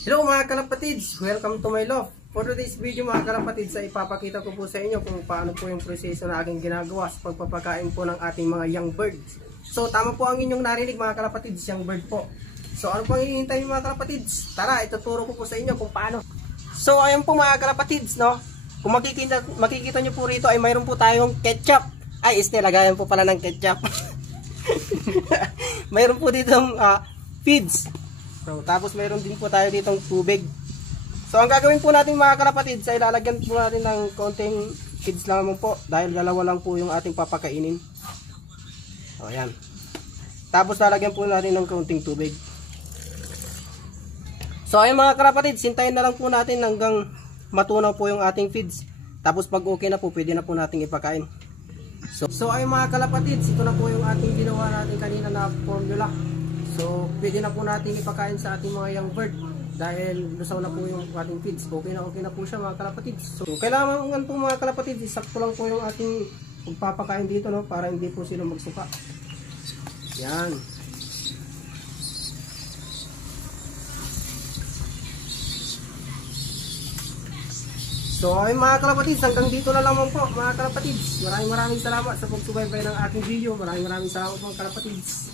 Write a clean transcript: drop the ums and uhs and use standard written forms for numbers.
Hello mga kalapatids! Welcome to my loft. For today's video mga kalapatids ay ipapakita ko po sa inyo kung paano po yung proseso na aking ginagawa sa pagpapakain po ng ating mga young birds. So tama po ang inyong narinig mga kalapatids, young bird po. So ano po ang hinihintay mga kalapatids? Tara, ituturo ko po sa inyo kung paano. So ayun po mga kalapatids, no? Kung makikita nyo po rito ay mayroon po tayong ketchup. Ay, lagayan po pala ng ketchup. Mayroon po ditong feeds. So, tapos mayroon din po tayo ditong tubig. So, ang gagawin po natin mga kalapatids ay lalagyan po natin ng konting feeds lang naman po. Dahil dalawa lang po yung ating papakainin. So, ayan. Tapos lalagyan po natin ng konting tubig. So, ayun mga kalapatids, hintayin na lang po natin hanggang matunaw po yung ating feeds. Tapos pag okay na po, pwede na po natin ipakain. So ayun mga kalapatids, ito na po yung ating ginawa natin kanina na formula. So, pwede na po natin ipakain sa ating mga young bird dahil lusaw na po yung ating feeds. Okay na po siya mga kalapatids. So, kailangan po mga kalapatids, isakto lang po yung ating pagpapakain dito, no, para hindi po sila magsuka. Yan. So, ayun mga kalapatids, hanggang dito na lang po mga kalapatids. Maraming salamat sa pagsubaybay ng aking video. Maraming salamat mga kalapatids.